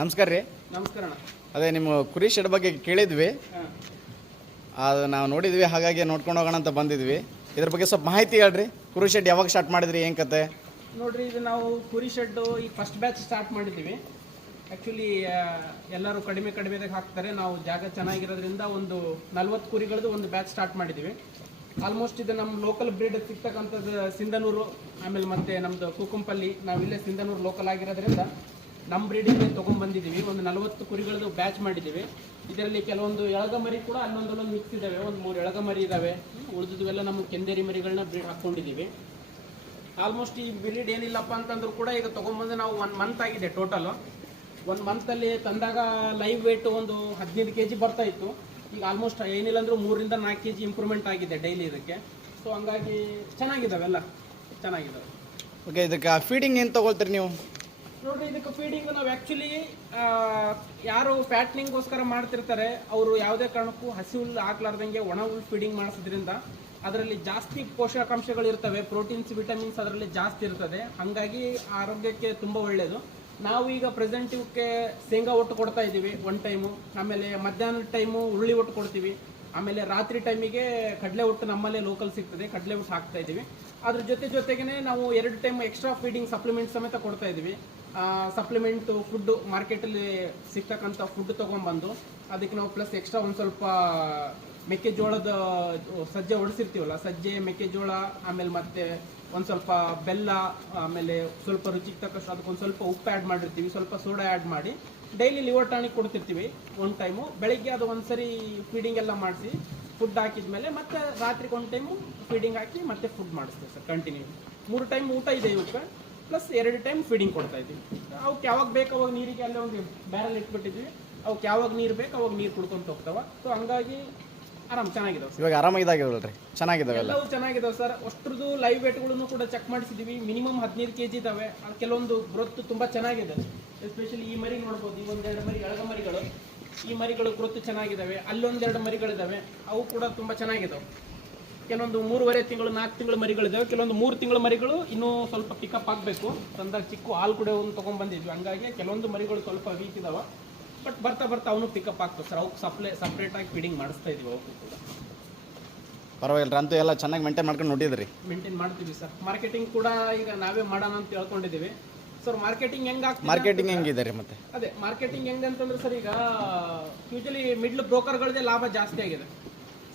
ನಮಸ್ಕಾರ ರೀ. ನಮಸ್ಕಾರ ಅದೇ ನಿಮ್ಮ ಕುರಿ ಶೆಡ್ ಬಗ್ಗೆ ಕೇಳಿದ್ವಿ. ಅದು ನಾವು ನೋಡಿದ್ವಿ ಹಾಗಾಗಿ ನೋಡ್ಕೊಂಡು ಹೋಗೋಣ ಅಂತ ಬಂದಿದ್ವಿ. ಇದ್ರ ಬಗ್ಗೆ ಸ್ವಲ್ಪ ಮಾಹಿತಿ ಹೇಳ್ರಿ. ಕುರಿ ಶೆಡ್ ಯಾವಾಗ ಸ್ಟಾರ್ಟ್ ಮಾಡಿದ್ರಿ ಏನು ಕತೆ? ನೋಡ್ರಿ ಇದು ನಾವು ಕುರಿ ಶೆಡ್ಡು ಈ ಫಸ್ಟ್ ಬ್ಯಾಚ್ ಸ್ಟಾರ್ಟ್ ಮಾಡಿದ್ದೀವಿ. ಆ್ಯಕ್ಚುಲಿ ಎಲ್ಲರೂ ಕಡಿಮೆ ಕಡಿಮೆದಾಗ ಹಾಕ್ತಾರೆ. ನಾವು ಜಾಗ ಚೆನ್ನಾಗಿರೋದ್ರಿಂದ ಒಂದು ನಲ್ವತ್ತು ಕುರಿಗಳದ್ದು ಒಂದು ಬ್ಯಾಚ್ ಸ್ಟಾರ್ಟ್ ಮಾಡಿದ್ದೀವಿ. ಆಲ್ಮೋಸ್ಟ್ ಇದು ನಮ್ಮ ಲೋಕಲ್ ಬ್ರೀಡ್ ಸಿಗ್ತಕ್ಕಂಥದ್ದು ಸಿಂಧನೂರು ಆಮೇಲೆ ಮತ್ತೆ ನಮ್ಮದು ಕುಕುಂಪಲ್ಲಿ ನಾವಿಲ್ಲೇ ಸಿಂಧನೂರು ಲೋಕಲ್ ಆಗಿರೋದ್ರಿಂದ ನಮ್ಮ ಬ್ರೀಡಿಂಗ್ ತೊಗೊಂಡ್ಬಂದಿದ್ದೀವಿ ಒಂದು ನಲವತ್ತು ಕುರಿಗಳದ್ದು ಬ್ಯಾಚ್ ಮಾಡಿದ್ದೀವಿ. ಇದರಲ್ಲಿ ಕೆಲವೊಂದು ಎಳಗ ಮರಿ ಕೂಡ ಅಲ್ಲೊಂದಲ್ಲೊಂದು ಮಿಕ್ಸ್ ಇದ್ದಾವೆ ಒಂದು ಮೂರು ಎಳಗ ಮರಿ ಇದ್ದಾವೆ ಉಳಿದಿದ್ವೆಲ್ಲ ನಮ್ಮ ಕೆಂದೇರಿ ಮರಿಗಳನ್ನ ಬ್ರೀಡ್ ಹಾಕ್ಕೊಂಡಿದ್ದೀವಿ. ಆಲ್ಮೋಸ್ಟ್ ಈ ಬ್ರೀಡ್ ಏನಿಲ್ಲಪ್ಪ ಅಂತಂದ್ರೂ ಕೂಡ ಈಗ ತೊಗೊಂಬಂದು ನಾವು ಒನ್ ಮಂತ್ ಆಗಿದೆ ಟೋಟಲ್ ಒಂದು ಮಂತಲ್ಲಿ ತಂದಾಗ ಲೈವ್ ವೇಟ್ ಒಂದು ಹದಿನೈದು ಕೆ ಜಿ ಬರ್ತಾ ಇತ್ತು. ಈಗ ಆಲ್ಮೋಸ್ಟ್ ಏನಿಲ್ಲ ಅಂದ್ರೆ ಮೂರರಿಂದ ನಾಲ್ಕು ಕೆ ಜಿ ಇಂಪ್ರೂವ್ಮೆಂಟ್ ಆಗಿದೆ ಡೈಲಿ ಇದಕ್ಕೆ. ಸೊ ಹಂಗಾಗಿ ಚೆನ್ನಾಗಿದ್ದಾವೆಲ್ಲ ಚೆನ್ನಾಗಿದ್ದಾವೆ ಓಕೆ ಇದಕ್ಕೆ ಫೀಡಿಂಗ್ ಏನು ತೊಗೊಳ್ತೀರಿ ನೀವು? ನೋಡ್ರಿ ಇದಕ್ಕೆ ಫೀಡಿಂಗ್ ನಾವು ಆ್ಯಕ್ಚುಲಿ ಯಾರು ಫ್ಯಾಟ್ನಿಂಗ್ಗೋಸ್ಕರ ಮಾಡ್ತಿರ್ತಾರೆ, ಅವರು ಯಾವುದೇ ಕಾರಣಕ್ಕೂ ಹಸಿ ಹುಲ್ಲು ಹಾಕ್ಲಾರ್ದಂಗೆ ಒಣ ಹುಲ್ಲು ಫೀಡಿಂಗ್ ಮಾಡಿಸೋದ್ರಿಂದ ಅದರಲ್ಲಿ ಜಾಸ್ತಿ ಪೋಷಕಾಂಶಗಳು ಇರ್ತವೆ ಪ್ರೋಟೀನ್ಸ್ ವಿಟಮಿನ್ಸ್ ಅದರಲ್ಲಿ ಜಾಸ್ತಿ ಇರ್ತದೆ. ಹಾಗಾಗಿ ಆರೋಗ್ಯಕ್ಕೆ ತುಂಬ ಒಳ್ಳೆಯದು ನಾವು ಈಗ ಪ್ರೆಸೆಂಟಿವ್ಗೆ ಶೇಂಗಾ ಒಟ್ಟು ಕೊಡ್ತಾ ಇದ್ದೀವಿ ಒನ್ ಟೈಮು ಆಮೇಲೆ ಮಧ್ಯಾಹ್ನದ ಟೈಮು ಉರುಳಿ ಒಟ್ಟು ಕೊಡ್ತೀವಿ. ಆಮೇಲೆ ರಾತ್ರಿ ಟೈಮಿಗೆ ಕಡಲೆ ಒಟ್ಟು ನಮ್ಮಲ್ಲೇ ಲೋಕಲ್ ಸಿಗ್ತದೆ, ಕಡಲೆ ಒಟ್ಟು ಹಾಕ್ತಾ ಇದ್ದೀವಿ. ಅದ್ರ ಜೊತೆ ಜೊತೆಗೇನೆ ನಾವು ಎರಡು ಟೈಮ್ ಎಕ್ಸ್ಟ್ರಾ ಫೀಡಿಂಗ್ ಸಪ್ಲಿಮೆಂಟ್ ಸಮೇತ ಕೊಡ್ತಾ ಇದ್ದೀವಿ. ಸಪ್ಲಿಮೆಂಟು ಫುಡ್ಡು ಮಾರ್ಕೆಟಲ್ಲಿ ಸಿಗ್ತಕ್ಕಂಥ ಫುಡ್ ತೊಗೊಂಬಂದು ಅದಕ್ಕೆ ನಾವು ಪ್ಲಸ್ ಎಕ್ಸ್ಟ್ರಾ ಒಂದು ಸ್ವಲ್ಪ ಮೆಕ್ಕೆಜೋಳದ ಸಜ್ಜೆ ಹೊಡಿಸಿರ್ತೀವಲ್ಲ ಸಜ್ಜೆ, ಮೆಕ್ಕೆಜೋಳ, ಆಮೇಲೆ ಮತ್ತೆ ಒಂದು ಸ್ವಲ್ಪ ಬೆಲ್ಲ, ಆಮೇಲೆ ಸ್ವಲ್ಪ ರುಚಿಗೆ ತಕ್ಕಷ್ಟು ಅದಕ್ಕೊಂದು ಸ್ವಲ್ಪ ಉಪ್ಪು ಆ್ಯಡ್ ಮಾಡಿರ್ತೀವಿ, ಸ್ವಲ್ಪ ಸೋಡಾ ಆ್ಯಡ್ ಮಾಡಿ ಡೈಲಿ ಲಿವರ್ ಟಾನಿಕ್ ಕೊಡ್ತಿರ್ತೀವಿ ಒಂದು ಟೈಮು ಬೆಳಿಗ್ಗೆ ಅದು ಒಂದು ಸರಿ ಫೀಡಿಂಗ್ ಎಲ್ಲ ಮಾಡಿಸಿ ಫುಡ್ ಹಾಕಿದ್ಮೇಲೆ ಮತ್ತೆ ರಾತ್ರಿಗೆ ಒಂದು ಟೈಮು ಫೀಡಿಂಗ್ ಹಾಕಿ ಮತ್ತೆ ಫುಡ್ ಮಾಡಿಸ್ತೀವಿ ಸರ್ ಕಂಟಿನ್ಯೂ ಮೂರು ಟೈಮ್ ಊಟ ಇದೆ ಇವಕ್ಕೆ. ಪ್ಲಸ್ ಎರಡು ಟೈಮ್ ಫೀಡಿಂಗ್ ಕೊಡ್ತಾ ಇದ್ದೀವಿ. ಅವಕ್ಕೆ ಯಾವಾಗ ಬೇಕು ಅವಾಗ ನೀರಿಗೆ ಅಲ್ಲೇ ಒಂದು ಬ್ಯಾರಲ್ ಇಟ್ಬಿಟ್ಟಿದ್ವಿ ಅವಕ್ಕೆ ಯಾವಾಗ ನೀರು ಬೇಕು ಅವಾಗ ನೀರು ಕುಡ್ಕೊಂತ ಹೋಗ್ತಾವ. ಸೊ ಹಂಗಾಗಿ ಆರಾಮ್ ಚೆನ್ನಾಗಿದಾವೆ ಇವಾಗ ಆರಾಮಾಗಿದಾಗಿವಲ್ರಿ ಚೆನ್ನಾಗಿದ್ದಾವೆ ಎಲ್ಲವೂ ಚೆನ್ನಾಗಿದಾವೆ ಸರ್ ಅಷ್ಟ್ರದ್ದು ಲೈವ್ ವೇಟ್ಗಳನ್ನು ಕೂಡ ಚೆಕ್ ಮಾಡಿಸಿದೀವಿ. ಮಿನಿಮಮ್ ಹದಿನೈದು ಕೆ ಜಿ ಇದಾವೆ ಕೆಲವೊಂದು ಗ್ರೋತ್ ತುಂಬಾ ಚೆನ್ನಾಗಿದೆ. ಎಸ್ಪೆಷಲಿ ಈ ಮರಿ ನೋಡ್ಬೋದು. ಈ ಒಂದೆರಡು ಮರಿ ಎಳಗ ಮರಿಗಳು. ಈ ಮರಿಗಳು ಗ್ರೋತ್ ಚೆನ್ನಾಗಿದ್ದಾವೆ ಅಲ್ಲೊಂದೆರಡು ಮರಿಗಳಿದಾವೆ. ಅವು ಕೂಡ ತುಂಬಾ ಚೆನ್ನಾಗಿದಾವೆ. ಕೆಲವೊಂದು ಮೂರುವರೆ ತಿಂಗಳು ನಾಲ್ಕು ತಿಂಗಳು ಮರಿಗಳಿದ್ದಾವೆ ಕೆಲವೊಂದು ಮೂರು ತಿಂಗಳು ಮರಿಗಳು ಇನ್ನೂ ಸ್ವಲ್ಪ ಪಿಕಪ್ ಆಗಬೇಕು. ತಂದಾಗ ಚಿಕ್ಕ ಹಾಲು ಕೂಡ ಒಂದು ತೊಗೊಂಡ್ಬಂದಿದ್ವಿ ಹಂಗಾಗಿ ಕೆಲವೊಂದು ಮರಿಗಳು ಸ್ವಲ್ಪ ವೀಕ್ ಇದಾವೆ ಬಟ್ ಬರ್ತಾ ಬರ್ತಾ ಅವನು ಪಿಕಪ್ ಆಗ್ತದೆ ಸರ್ ಅವಕ್ಕೆ ಸಪ್ಲೈ ಸಪ್ರೇಟಾಗಿ ಫೀಡಿಂಗ್ ಮಾಡಿಸ್ತಾ ಇದೀವಿ ಅವಕ್ಕೂ ಕೂಡ. ಪರವಾಗಿಲ್ಲ ಅಂತೂ ಎಲ್ಲ ಚೆನ್ನಾಗಿ ಮೇಂಟೈನ್ ಮಾಡ್ಕೊಂಡು ನೋಡಿದ್ರಿ. ಮೇಂಟೈನ್ ಮಾಡ್ತೀವಿ ಸರ್ ಮಾರ್ಕೆಟಿಂಗ್ ಕೂಡ ಈಗ ನಾವೇ ಮಾಡೋಣ ಅಂತ ಹೇಳ್ಕೊಂಡಿದ್ದೀವಿ ಸರ್ ಮಾರ್ಕೆಟಿಂಗ್ ಹೆಂಗ್ ಆಗ್ತದೆ ಮಾರ್ಕೆಟಿಂಗ್ ಹೆಂಗಿದೆ ರೀ ಮತ್ತೆ? ಅದೇ ಮಾರ್ಕೆಟಿಂಗ್ ಹೆಂಗ್ ಅಂತಂದ್ರೆ ಸರ್ ಈಗ ಯೂಶಲಿ ಮಿಡ್ಲ್ ಬ್ರೋಕರ್ಗಳದೇ ಲಾಭ ಜಾಸ್ತಿ ಆಗಿದೆ.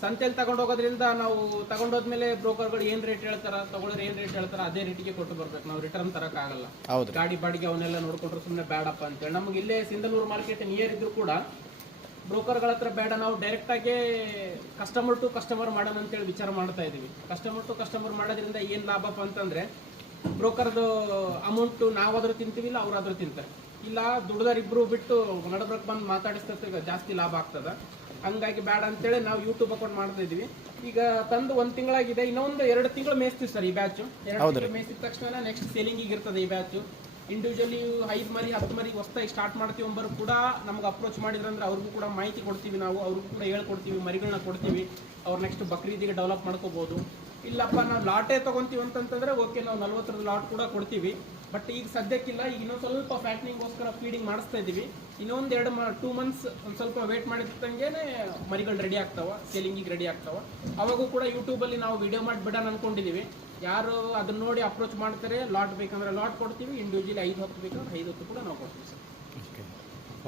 ಸಂತೆಯಲ್ಲಿ ತಗೊಂಡು ಹೋಗೋದ್ರಿಂದ ನಾವು ತಗೊಂಡೋದ್ಮೇಲೆ ಬ್ರೋಕರ್ಗಳು ಏನ್ ರೇಟ್ ಹೇಳ್ತಾರ ತಗೊಳ್ಳೋರು ಏನ್ ರೇಟ್ ಹೇಳ್ತಾರ ಅದೇ ರೇಟಿಗೆ ಕೊಟ್ಟು ಬರ್ಬೇಕು. ನಾವು ರಿಟರ್ನ್ ತರಕ್ ಆಗಲ್ಲ. ಗಾಡಿ ಬಾಡಿಗೆ ಅವನ್ನೆಲ್ಲ ನೋಡ್ಕೊಂಡ್ರೆ ಸುಮ್ಮನೆ ಬೇಡಪ್ಪ ಅಂತೇಳಿ. ನಮ್ಗೆ ಇಲ್ಲೇ ಸಿಂಧನೂರು ಮಾರ್ಕೆಟ್ ನಿಯರ್ ಇದ್ರು ಕೂಡ ಬ್ರೋಕರ್ಗಳ ಹತ್ರ ಬೇಡ. ನಾವು ಡೈರೆಕ್ಟ್ ಆಗಿ ಕಸ್ಟಮರ್ ಟು ಕಸ್ಟಮರ್ ಮಾಡೋಣ ಅಂತೇಳಿ ವಿಚಾರ ಮಾಡ್ತಾ ಇದೀವಿ. ಕಸ್ಟಮರ್ ಟು ಕಸ್ಟಮರ್ ಮಾಡೋದ್ರಿಂದ ಏನ್ ಲಾಭಪ್ಪ ಅಂತಂದ್ರೆ ಬ್ರೋಕರ್ದು ಅಮೌಂಟ್ ನಾವಾದ್ರೂ ತಿಂತೀವಿಲ್ಲ ಅವ್ರಾದ್ರೂ ತಿಂತಾರೆ. ಇಲ್ಲ ದುಡ್ದಾರ ಇಬ್ರು ಬಿಟ್ಟು ನಡಬ್ರಕ್ ಬಂದು ಮಾತಾಡಿಸ್ತಾ ಜಾಸ್ತಿ ಲಾಭ ಆಗ್ತದ. ಹಂಗಾಗಿ ಬ್ಯಾಡ ಅಂತೇಳಿ ನಾವು ಯೂಟ್ಯೂಬ್ ಅಕೌಂಟ್ ಮಾಡ್ತಾ ಇದೀವಿ ಈಗ ತಂದು ಒಂದ್ ತಿಂಗಳಾಗಿದೆ ಇನ್ನೊಂದು ಎರಡು ತಿಂಗಳು ಮೇಯಿಸ್ತೀವಿ ಸರ್ ಈ ಬ್ಯಾಚ್ ಎರಡು ತಿಂಗಳು ಮೇಯಿಸಿದ ತಕ್ಷಣ ನೆಕ್ಸ್ಟ್ ಸೇಲಿಂಗಿಗೆ ಇರ್ತದೆ ಈ ಬ್ಯಾಚ್ ಇಂಡಿವಿಜುವಲಿ ಐದು ಮರಿ ಹತ್ತು ಮರಿ ಹೊಸ್ದಾಗಿ ಸ್ಟಾರ್ಟ್ ಮಾಡ್ತೀವಿ ಅಂಬರು ಕೂಡ ನಮ್ಗೆ ಅಪ್ರೋಚ್ ಮಾಡಿದ್ರಂದ್ರೆ ಅವ್ರಿಗೂ ಕೂಡ ಮಾಹಿತಿ ಕೊಡ್ತೀವಿ ನಾವು ಅವ್ರಿಗೂ ಕೂಡ ಹೇಳ್ಕೊಡ್ತೀವಿ ಮರಿಗಳನ್ನ ಕೊಡ್ತೀವಿ. ಅವ್ರು ನೆಕ್ಸ್ಟ್ ಬಕ್ರೀದಿಗೆ ಡೆವಲಪ್ ಮಾಡ್ಕೋಬೋದು. ಇಲ್ಲಪ್ಪ ನಾವು ಲಾಟೇ ತಗೊಂತೀವಿ ಅಂತಂದ್ರೆ ಓಕೆ ನಾವು ನಲ್ವತ್ತರದ ಲಾಟ್ ಕೂಡ ಕೊಡ್ತೀವಿ. ಬಟ್ ಈಗ ಸದ್ಯಕ್ಕಿಲ್ಲ. ಈಗ ಇನ್ನೊಂದು ಸ್ವಲ್ಪ ಫ್ಯಾಟ್ನಿಂಗ್ಗೋಸ್ಕರ ಫೀಡಿಂಗ್ ಮಾಡಿಸ್ತಾ ಇದ್ದೀವಿ. ಇನ್ನೊಂದು ಎರಡು ಟೂ ಮಂತ್ಸ್ ಒಂದು ಸ್ವಲ್ಪ ವೇಟ್ ಮಾಡಿದಂಗೆ ಮರಿಗಳು ರೆಡಿ ಆಗ್ತಾವ ಸೇಲಿಂಗಿಗೆ ರೆಡಿ ಆಗ್ತಾವ. ಅವಾಗೂ ಕೂಡ ಯೂಟ್ಯೂಬಲ್ಲಿ ನಾವು ವಿಡಿಯೋ ಮಾಡಿ ಬಿಡೋಣ ಅನ್ಕೊಂಡಿದೀವಿ. ಯಾರು ಅದನ್ನ ನೋಡಿ ಅಪ್ರೋಚ್ ಮಾಡ್ತಾರೆ ಲಾಟ್ ಬೇಕಂದ್ರೆ ಲಾಟ್ ಕೊಡ್ತೀವಿ ಇಂಡಿವಿಜುವಲಿ ಐದು ಹೊತ್ತು ಬೇಕಂದ್ರೆ ಐದು ಹೊತ್ತು ಕೂಡ ನಾವು ಕೊಡ್ತೀವಿ ಸರ್. ಓಕೆ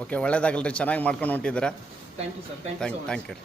ಓಕೆ ಒಳ್ಳೇದಾಗಲ್ರಿ ಚೆನ್ನಾಗಿ ಮಾಡ್ಕೊಂಡು ಹೊಂಟಿದ್ದೀರಾ? Thank you sir thank you thank you